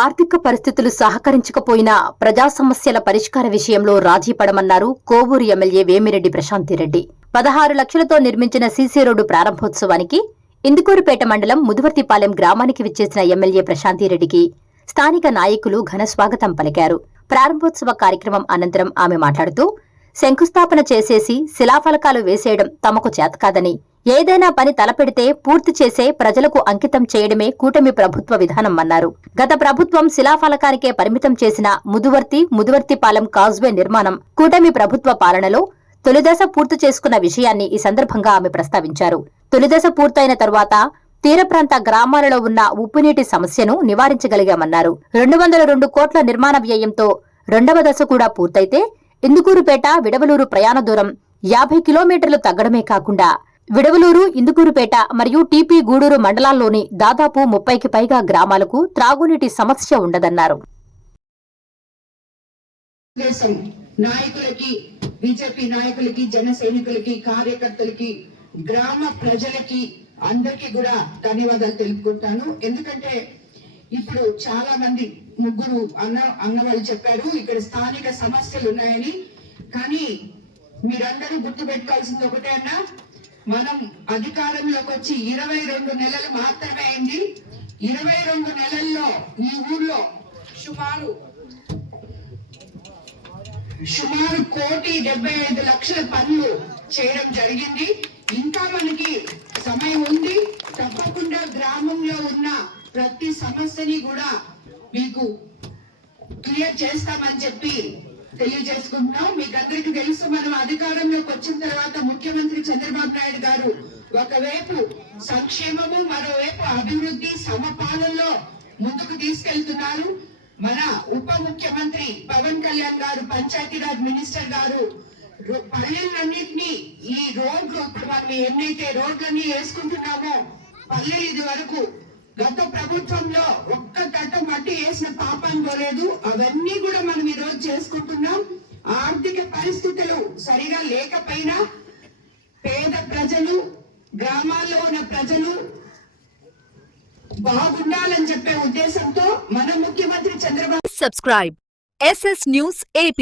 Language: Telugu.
ఆర్థిక పరిస్థితులు సహకరించకపోయినా ప్రజా సమస్యల పరిష్కార విషయంలో రాజీ పడమన్నారు కోవూరు ఎమ్మెల్యే వేమిరెడ్డి ప్రశాంతిరెడ్డి. 16 లక్షలతో నిర్మించిన సీసీ రోడ్డు ప్రారంభోత్సవానికి ఇందుకూరుపేట మండలం ముదువర్తిపాలెం గ్రామానికి విచ్చేసిన ఎమ్మెల్యే ప్రశాంతిరెడ్డికి స్థానిక నాయకులు ఘన స్వాగతం పలికారు. ప్రారంభోత్సవ కార్యక్రమం అనంతరం ఆమె మాట్లాడుతూ, శంకుస్థాపన చేసేసి శిలాఫలకాలు వేసేయడం తమకు చేతకాదని, ఏదైనా పని తలపెడితే పూర్తి చేసే ప్రజలకు అంకితం చేయడమే కూటమి ప్రభుత్వ విధానమన్నారు. గత ప్రభుత్వం శిలాఫలకానికే పరిమితం చేసిన ముదువర్తిపాలెం కాజ్వే నిర్మాణం కూటమి ప్రభుత్వ పాలనలో తొలిదశ పూర్తి చేసుకున్న విషయాన్ని ఈ సందర్భంగా ఆమె ప్రస్తావించారు. తొలిదశ పూర్తయిన తరువాత తీర ప్రాంత గ్రామాలలో ఉన్న ఉప్పునీటి సమస్యను నివారించగలిగామన్నారు. 202 కోట్ల నిర్మాణ వ్యయంతో రెండవ దశ కూడా పూర్తయితే ఇందుకూరుపేట విడవలూరు ప్రయాణ దూరం 50 కిలోమీటర్లు తగ్గడమే కాకుండా విడవలూరు, ఇందుకూరుపేట మరియు టీపీ గూడూరు మండలాల్లోని దాదాపు 30కి పైగా గ్రామాలకు త్రాగునీటి సమస్య ఉండదన్నారు. నాయకులకి, బీజేపీ నాయకులకి, జన సైనికులకి, కార్యకర్తలకి, గ్రామ ప్రజలకి అందరికీ కూడా ధన్యవాదాలు తెలుపుకుంటాను. ఎందుకంటే ఇప్పుడు చాలా మంది ముగ్గురు అన్న వాళ్ళు చెప్పారు ఇక్కడ స్థానిక సమస్యలు ఉన్నాయని. కానీ మీరందరూ గుర్తుపెట్టుకోవాల్సింది ఒకటే అన్నా, మనం అధికారంలోకి వచ్చి 22 నెలలు మాత్రమే అయింది. 22 నెలల్లో ఈ ఊర్లో సుమారు 1,75,00,000 పనులు చేయడం జరిగింది. ఇంకా మనకి సమయం ఉంది. తప్పకుండా గ్రామంలో ఉన్న ప్రతి సమస్యని కూడా మీకు క్లియర్ చేస్తామని చెప్పి తెలియజేసుకుంటున్నాం. మీకు అందరికీ తెలుసు, మనం అధికారంలోకి వచ్చిన తర్వాత ముఖ్యమంత్రి చంద్రబాబు నాయుడు గారు ఒకవైపు సంక్షేమము, మరోవైపు అభివృద్ధి సమపాలనలో ముందుకు తీసుకెళ్తున్నారు. మన ఉప ముఖ్యమంత్రి పవన్ కళ్యాణ్ గారు, పంచాయతీరాజ్ మినిస్టర్ గారు పల్లెలన్నింటినీ ఈ రోడ్లు, ఇప్పుడు మనం ఎన్నైతే రోడ్లన్నీ వేసుకుంటున్నామో పల్లెలు ఇది వరకు గత ప్రభుత్వంలో ఒక్క కట్ట మట్టి వేసిన పాపాన్ని పోలేదు. అవన్నీ కూడా మనం ఈ రోజు చేసుకుంటున్నాం. ఆర్థిక పరిస్థితులు సరిగా లేకపోయినా పేద ప్రజలు, గ్రామాల్లో ఉన్న ప్రజలు బాగుండాలని చెప్పే ఉద్దేశంతో మన ముఖ్యమంత్రి Chandrababu subscribe SS News AP